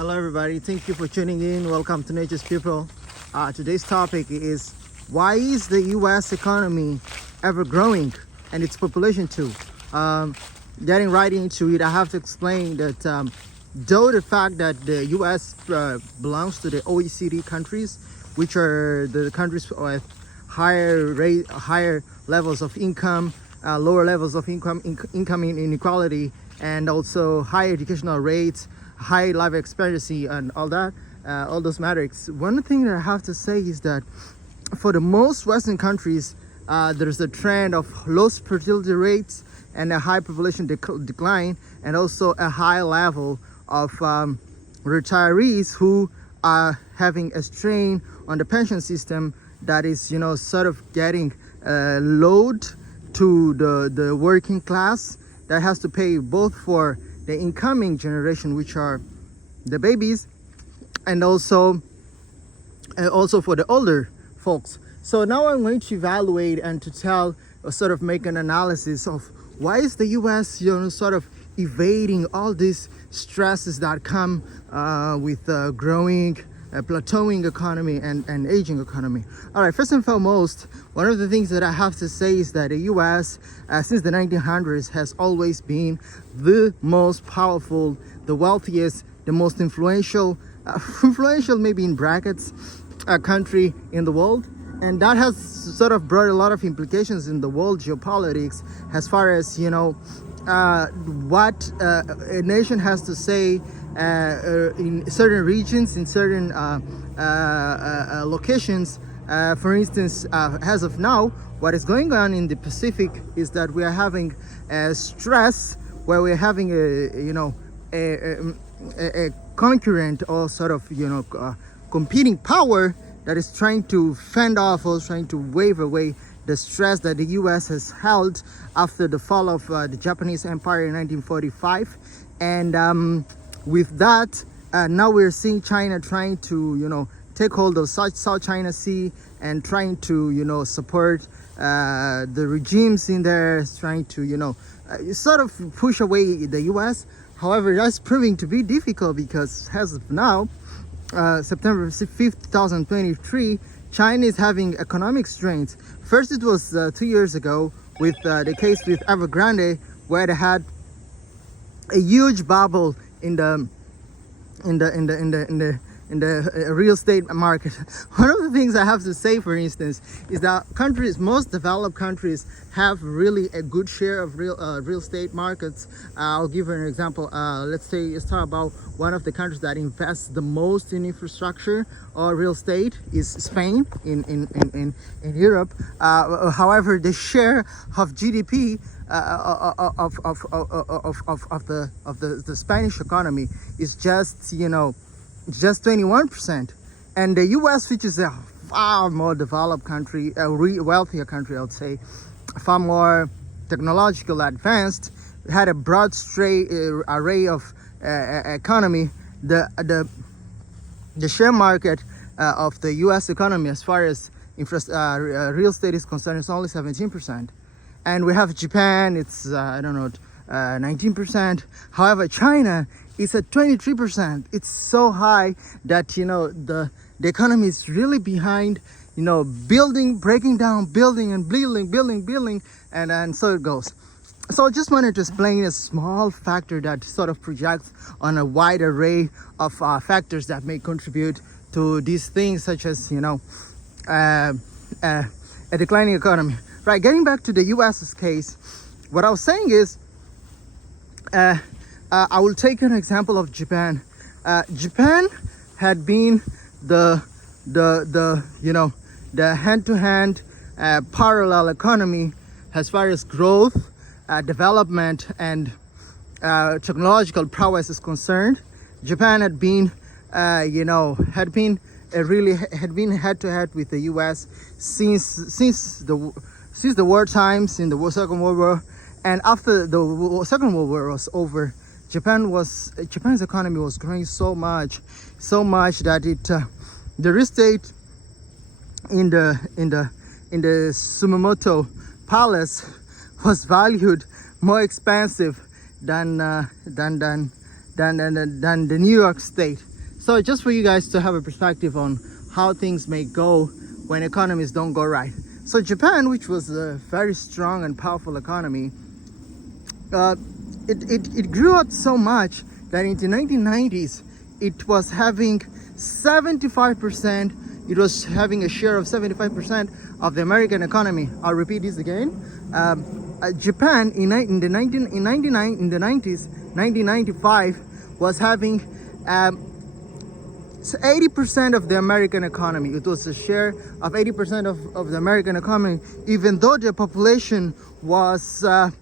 Hello everybody, thank you for tuning in. Welcome to Nature's People. Today's topic is, why is the US economy ever growing and its population too? Getting right into it, I have to explain that though the fact that the US belongs to the OECD countries, which are the countries with higher levels of income, lower levels of income inequality, and also high educational rates, high life expectancy, and all that, all those metrics. One thing that I have to say is that for the most Western countries, there's a trend of low fertility rates and a high population decline, and also a high level of retirees who are having a strain on the pension system that is, sort of getting load to the working class that has to pay both for the incoming generation, which are the babies, and also for the older folks. So now I'm going to evaluate and to tell, or sort of make an analysis of why is the US, sort of evading all these stresses that come with growing, plateauing economy and aging economy. All right, first and foremost, one of the things that I have to say is that the US, since the 1900s, has always been the most powerful, the wealthiest, the most influential maybe in brackets, country in the world. And that has sort of brought a lot of implications in the world geopolitics, as far as, what a nation has to say in certain regions, in certain locations. For instance, as of now, what is going on in the Pacific is that we are having stress, where we're having a concurrent, or sort of competing power that is trying to fend off, or trying to wave away the stress that the US has held after the fall of the Japanese Empire in 1945. And with that, now we're seeing China trying to, take hold of South China Sea, and trying to, support the regimes in there, trying to, sort of push away the US. However, that's proving to be difficult, because as of now, September 5th, 2023, China is having economic strength. First, it was 2 years ago with the case with Evergrande, where they had a huge bubble in the real estate market. One of the things I have to say, for instance, is that most developed countries have really a good share of real estate markets. I'll give you an example. Let's talk about one of the countries that invests the most in infrastructure or real estate is Spain in Europe. However, the share of GDP of the Spanish economy is just 21%, and the US, which is a far more developed country, a wealthier country, I would say, far more technological advanced, had a broad array of economy. The share market of the US economy, as far as real estate is concerned, is only 17%. And we have Japan, it's 19%. However, China is at 23%. It's so high that the economy is really behind, breaking down, building and building, and so it goes. So I just wanted to explain a small factor that sort of projects on a wide array of factors that may contribute to these things, such as a declining economy. Right, getting back to the US's case, what I was saying is, I will take an example of Japan. Japan had been the hand-to-hand parallel economy as far as growth, development, and technological prowess is concerned. Japan had been head-to-head with the U.S. since the war times, in the Second World War. And after the Second World War was over, Japan's economy was growing so much that the real estate in the Sumamoto Palace was valued more expensive than the New York State. So just for you guys to have a perspective on how things may go when economies don't go right. So Japan, which was a very strong and powerful economy, it grew up so much that in the 1990s it was having 75%. It was having a share of 75% of the American economy. I'll repeat this again. Japan in the 90s, 1995 was having 80% of the American economy. It was a share of 80% of the American economy, even though the population was half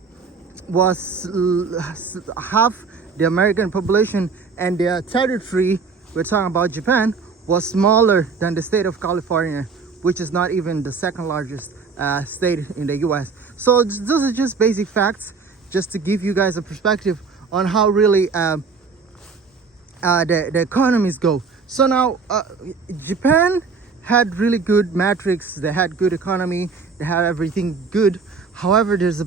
the American population, and their territory, we're talking about Japan, was smaller than the state of California, which is not even the second largest state in the US. So those are just basic facts, just to give you guys a perspective on how really the economies go. So now Japan had really good metrics. They had good economy. They had everything good. However, there's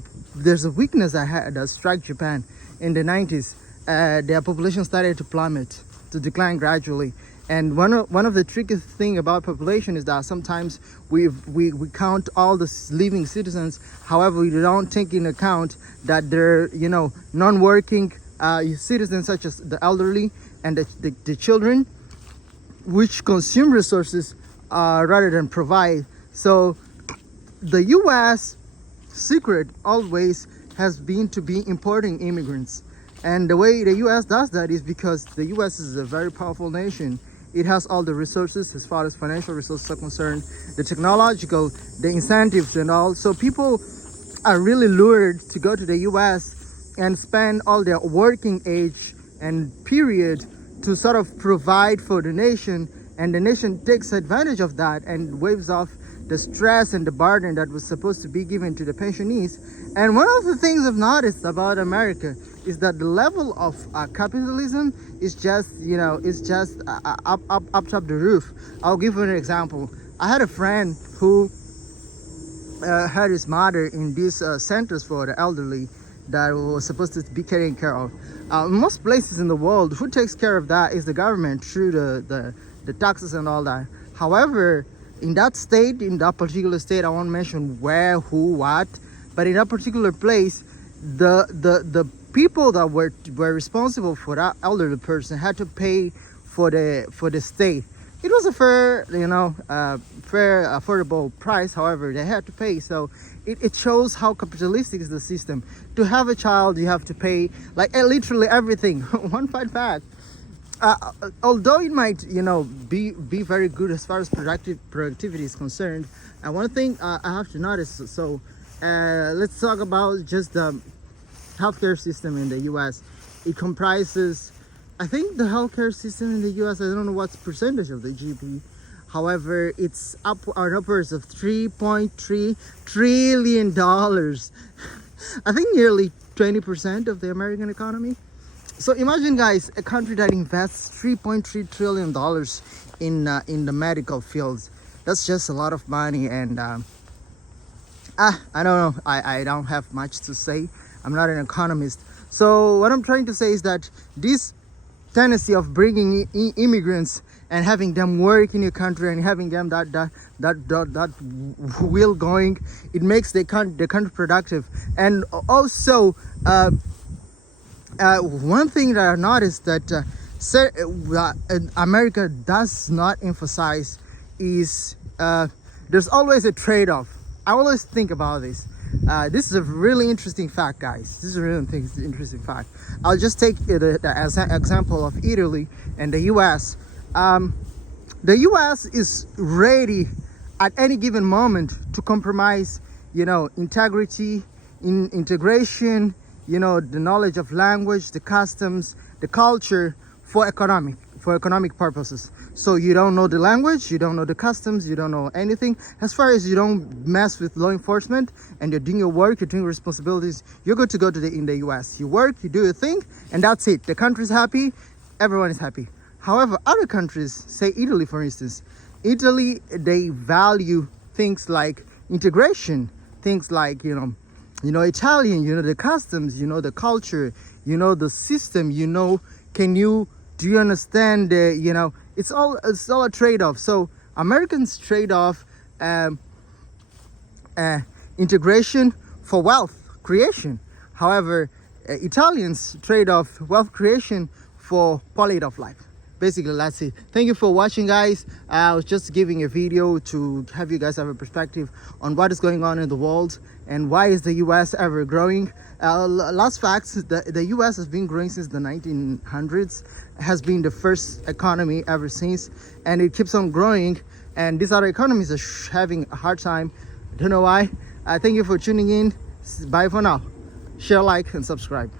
a weakness that struck Japan in the 90s. Their population started to plummet, to decline gradually. And one of the trickiest thing about population is that sometimes we count all the living citizens. However, we don't take into account that they're non-working citizens, such as the elderly and the children, which consume resources rather than provide. So the U.S. secret always has been to be importing immigrants. And the way the U.S. does that is because the U.S. is a very powerful nation. It has all the resources as far as financial resources are concerned, the technological, the incentives and all. So people are really lured to go to the U.S. and spend all their working age and period to sort of provide for the nation. And the nation takes advantage of that and waves off the stress and the burden that was supposed to be given to the pensionees. And one of the things I've noticed about America is that the level of capitalism is just, up top the roof. I'll give you an example. I had a friend who had his mother in these centers for the elderly that was supposed to be taken care of. Most places in the world, who takes care of that is the government through the taxes and all that. However, in that state, in that particular state, I won't mention where, who, what, but in that particular place, the people that were responsible for that elderly person had to pay for the stay. It was a fair, fair, affordable price. However, they had to pay. So it shows how capitalistic is the system. To have a child, you have to pay literally everything. One fun fact. Although it might, be very good as far as productivity is concerned, and one thing I have to notice. So let's talk about just the healthcare system in the U.S. It comprises, I think, the healthcare system in the U.S. I don't know what's percentage of the GDP. However, it's upwards of $3.3 trillion. I think nearly 20% of the American economy. So imagine, guys, a country that invests $3.3 trillion in the medical fields. That's just a lot of money. And I don't know. I don't have much to say. I'm not an economist. So what I'm trying to say is that this tendency of bringing immigrants and having them work in your country and having them that will going, it makes the country productive. And also one thing that I noticed that America does not emphasize is there's always a trade-off. I always think about this. This is a really interesting fact, guys. This is a really interesting fact. I'll just take the example of Italy and the U.S. The U.S. is ready at any given moment to compromise, integrity, integration, the knowledge of language, the customs, the culture for economic purposes. So you don't know the language, you don't know the customs, you don't know anything. As far as you don't mess with law enforcement and you're doing your work, you're doing responsibilities, you're good to go in the US. You work, you do your thing, and that's it. The country's happy, everyone is happy. However, other countries, say Italy for instance, Italy, they value things like integration, things like, Italian, the customs, the culture, the system, can you Do you understand? It's all a trade-off. So Americans trade off integration for wealth creation. However, Italians trade off wealth creation for quality of life. Basically, that's it. Thank you for watching, guys. I was just giving a video to have you guys have a perspective on what is going on in the world and why is the US ever growing. Last facts, the US has been growing since the 1900s, has been the first economy ever since, and it keeps on growing, and these other economies are having a hard time. Don't know why. Thank you for tuning in. Bye for now. Share, like, and subscribe.